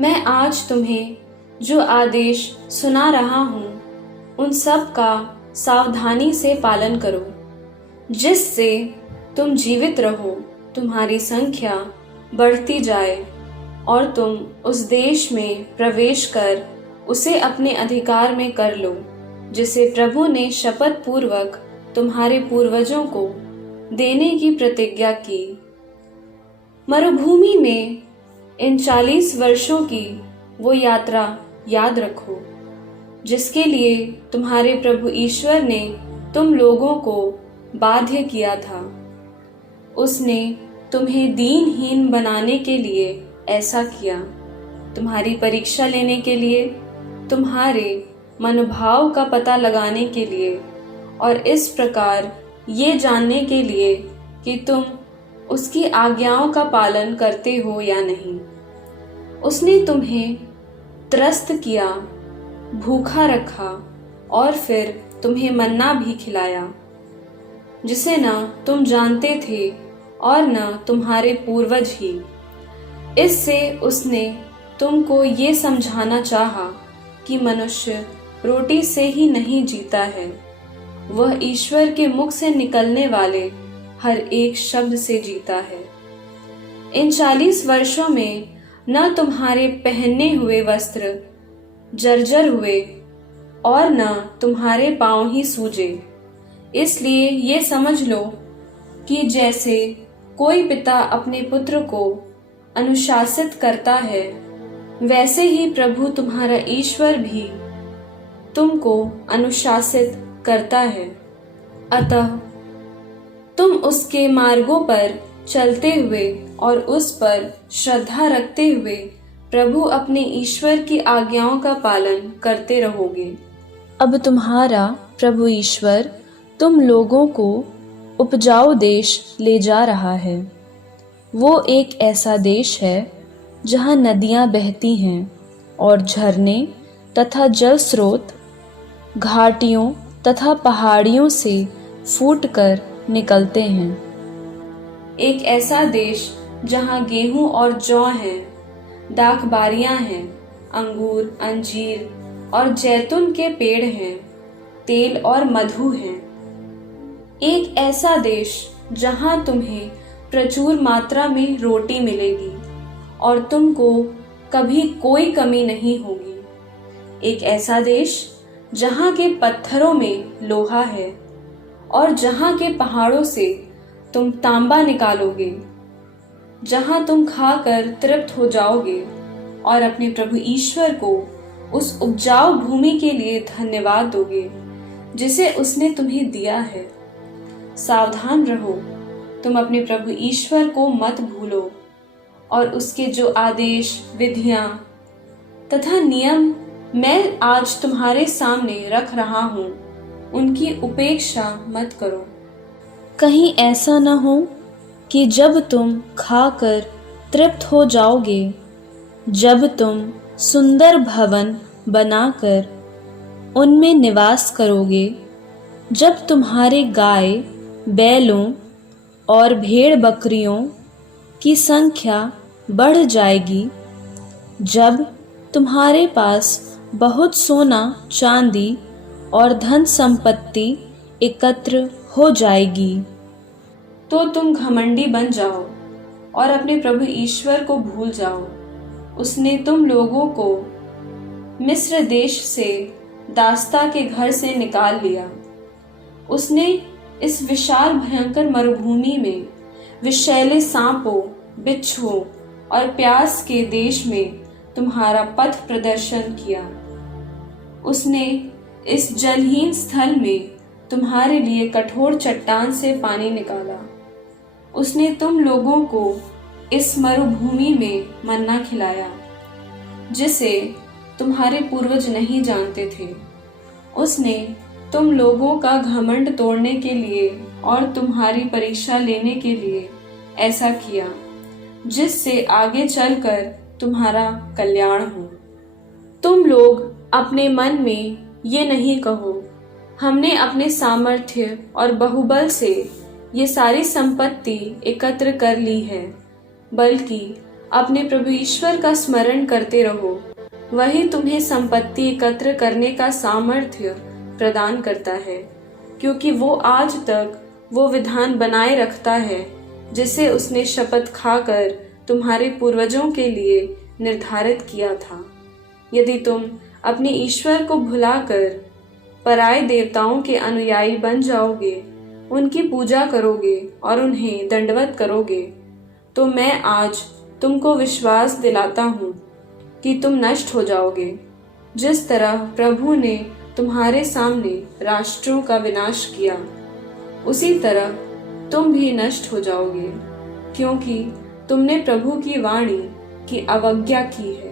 मैं आज तुम्हें जो आदेश सुना रहा हूँ उन सब का सावधानी से पालन करो, जिससे तुम जीवित रहो, तुम्हारी संख्या बढ़ती जाए और तुम उस देश में प्रवेश कर उसे अपने अधिकार में कर लो, जिसे प्रभु ने शपथ पूर्वक तुम्हारे पूर्वजों को देने की प्रतिज्ञा की। मरुभूमि में इन 40 वर्षों की वो यात्रा याद रखो, जिसके लिए तुम्हारे प्रभु ईश्वर ने तुम लोगों को बाध्य किया था। उसने तुम्हें दीनहीन बनाने के लिए ऐसा किया, तुम्हारी परीक्षा लेने के लिए, तुम्हारे मनोभाव का पता लगाने के लिए और इस प्रकार ये जानने के लिए कि तुम उसकी आज्ञाओं का पालन करते हो या नहीं। उसने तुम्हें त्रस्त किया, भूखा रखा और फिर तुम्हें मन्ना भी खिलाया, जिसे न तुम जानते थे और न तुम्हारे पूर्वज ही। इससे उसने तुमको ये समझाना चाहा कि मनुष्य रोटी से ही नहीं जीता है, वह ईश्वर के मुख से निकलने वाले हर एक शब्द से जीता है। इन 40 वर्षों में न तुम्हारे पहने हुए वस्त्र जर्जर हुए और न तुम्हारे पांव ही सूजे। इसलिए ये समझ लो कि जैसे कोई पिता अपने पुत्र को अनुशासित करता है, वैसे ही प्रभु तुम्हारा ईश्वर भी तुमको अनुशासित करता है। अतः तुम उसके मार्गों पर चलते हुए और उस पर श्रद्धा रखते हुए प्रभु अपने ईश्वर की आज्ञाओं का पालन करते रहोगे। अब तुम्हारा प्रभु ईश्वर तुम लोगों को उपजाऊ देश ले जा रहा है। वो एक ऐसा देश है जहाँ नदियाँ बहती हैं और झरने तथा जल स्रोत घाटियों तथा पहाड़ियों से फूटकर निकलते हैं। एक ऐसा देश जहाँ गेहूं और जौ हैं, दाखबारियां हैं, अंगूर, अंजीर और जैतून के पेड़ हैं, तेल और मधु हैं। एक ऐसा देश जहाँ तुम्हें प्रचुर मात्रा में रोटी मिलेगी और तुमको कभी कोई कमी नहीं होगी। एक ऐसा देश जहाँ के पत्थरों में लोहा है और जहाँ के पहाड़ों से तुम तांबा निकालोगे, जहाँ तुम खाकर तृप्त हो जाओगे और अपने प्रभु ईश्वर को उस उपजाऊ भूमि के लिए धन्यवाद दोगे जिसे उसने तुम्हें दिया है। सावधान रहो, तुम अपने प्रभु ईश्वर को मत भूलो और उसके जो आदेश, विधियां तथा नियम मैं आज तुम्हारे सामने रख रहा हूँ, उनकी उपेक्षा मत करो। कहीं ऐसा न हो कि जब तुम खाकर तृप्त हो जाओगे, जब तुम सुंदर भवन बनाकर उनमें निवास करोगे, जब तुम्हारे गाय, बैलों और भेड़ बकरियों की संख्या बढ़ जाएगी, जब तुम्हारे पास बहुत सोना चांदी और धन संपत्ति एकत्र हो जाएगी, तो तुम घमंडी बन जाओ और अपने प्रभु ईश्वर को भूल जाओ। उसने तुम लोगों को मिस्र देश से दास्ता के घर से निकाल लिया। उसने इस विशाल भयंकर मरुभूमि में विषैले सांपों, बिच्छुओं और प्यास के देश में तुम्हारा पथ प्रदर्शन किया। उसने इस जलहीन स्थल में तुम्हारे लिए कठोर चट्टान से पानी निकाला। उसने तुम लोगों को इस मरुभूमि में मन्ना खिलाया, जिसे तुम्हारे पूर्वज नहीं जानते थे। उसने तुम लोगों का घमंड तोड़ने के लिए और तुम्हारी परीक्षा लेने के लिए ऐसा किया, जिससे आगे चलकर तुम्हारा कल्याण हो। तुम लोग अपने मन में ये नहीं कहो, हमने अपने सामर्थ्य और बहुबल से ये सारी संपत्ति एकत्र कर ली है, बल्कि अपने प्रभु ईश्वर का स्मरण करते रहो। वही तुम्हें संपत्ति एकत्र करने का सामर्थ्य प्रदान करता है, क्योंकि वो आज तक वो विधान बनाए रखता है जिसे उसने शपथ खाकर तुम्हारे पूर्वजों के लिए निर्धारित किया था। यदि तुम अपने ईश्वर को भुलाकर पराये देवताओं के अनुयायी बन जाओगे, उनकी पूजा करोगे और उन्हें दंडवत करोगे, तो मैं आज तुमको विश्वास दिलाता हूँ कि तुम नष्ट हो जाओगे। जिस तरह प्रभु ने तुम्हारे सामने राष्ट्रों का विनाश किया, उसी तरह तुम भी नष्ट हो जाओगे, क्योंकि तुमने प्रभु की वाणी की अवज्ञा की है।